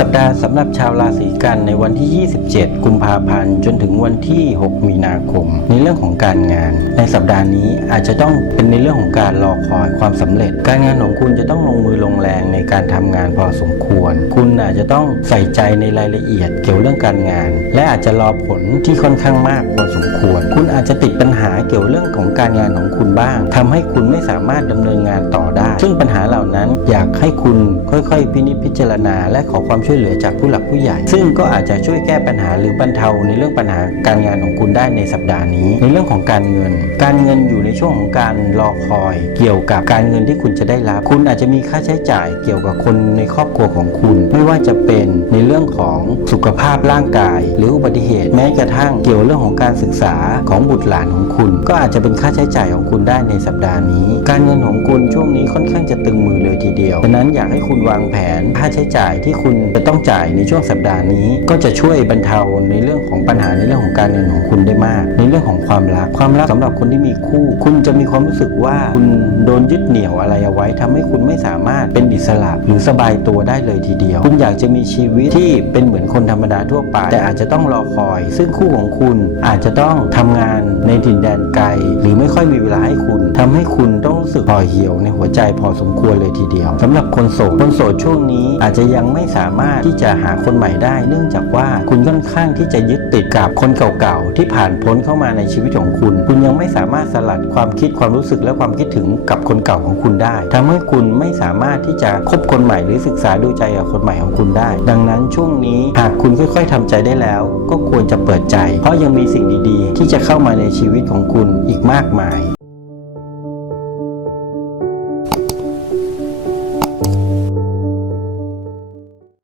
สัปดาห์สำหรับชาวราศีกันในวันที่ 27 กุมภาพันธ์ จนถึงวันที่ 6 มีนาคม ในเรื่องของการงาน ในสัปดาห์นี้อาจจะต้องเป็นในเรื่องของการรอคอยความสำเร็จ การงานของคุณจะต้องลงมือลงแรงในการทำงานพอสมควร คุณอาจจะต้องใส่ใจในรายละเอียดเกี่ยวเรื่องการงาน และอาจจะรอผลที่ค่อนข้างมากพอสมควร คุณอาจจะติดปัญหาเกี่ยวเรื่องของการงานของคุณบ้างทำให้คุณไม่สามารถดำเนินงานต่อได้ ซึ่งปัญหาเหล่านั้นอยากให้คุณค่อยๆ พินิจพิจารณาและขอความความช่วยเหลือจากผู้หลักผู้ใหญ่ ซึ่งก็อาจจะช่วยแก้ปัญหาหรือบรรเทาในเรื่องปัญหาการงานของคุณได้ในสัปดาห์นี้ ในเรื่องของการเงิน การเงินอยู่ในช่วงของการรอคอย เกี่ยวกับการเงินที่คุณจะได้รับ คุณอาจจะมีค่าใช้จ่ายเกี่ยวกับคนในครอบครัวของคุณ ไม่ว่าจะเป็นในเรื่องของสุขภาพร่างกาย หรืออุบัติเหตุแม้กระทั่งเกี่ยวเรื่องของการศึกษาของบุตรหลานของคุณ ก็อาจจะเป็นค่าใช้จ่ายของคุณได้ในสัปดาห์นี้ การเงินของคุณช่วงนี้ค่อนข้างจะตึงมือเลยทีเดียวดังนั้นอยากให้คุณวางแผนค่าใช้จ่ายที่คุณจะต้องจ่ายในช่วงสัปดาห์นี้ ก็จะช่วยบรรเทาในเรื่องของปัญหาในเรื่องของการเงินของคุณได้มาก ในเรื่องของความรักความรักสำหรับคนที่มีคู่ คุณจะมีความรู้สึกว่าคุณโดนยึด เหนี่ยวอะไรเอาไว้ทำให้คุณไม่สามารถเป็นอิสระหรือสบายตัวได้เลยทีเดียว คุณอยากจะมีชีวิตที่เป็นเหมือนคนธรรมดาทั่วไป แต่อาจจะต้องรอคอย ซึ่งคู่ของคุณอาจจะต้องทำงานในถิ่นแดนไกล หรือไม่ค่อยมีเวลาให้คุณทำให้คุณต้องรู้สึกห่อเหี่ยวในหัวใจพอสมควรเลยทีเดียวสำหรับคนโสดคนโสดช่วงนี้อาจจะยังไม่สามารถที่จะหาคนใหม่ได้ เนื่องจากว่าคุณค่อนข้างที่จะยึดติดกับคนเก่าๆที่ผ่านพ้นเข้ามาในชีวิตของคุณ คุณยังไม่สามารถสลัดความคิดความรู้สึกและความคิดถึงกับคนเก่าของคุณได้ทำให้คุณไม่สามารถที่จะคบคนใหม่หรือศึกษาดูใจกับคนใหม่ของคุณได้ ดังนั้นช่วงนี้หากคุณค่อย ๆทำใจได้แล้ว ก็ควรจะเปิดใจ เพราะยังมีสิ่งดีๆ ที่จะเข้ามาในชีวิตของคุณอีกมากมาย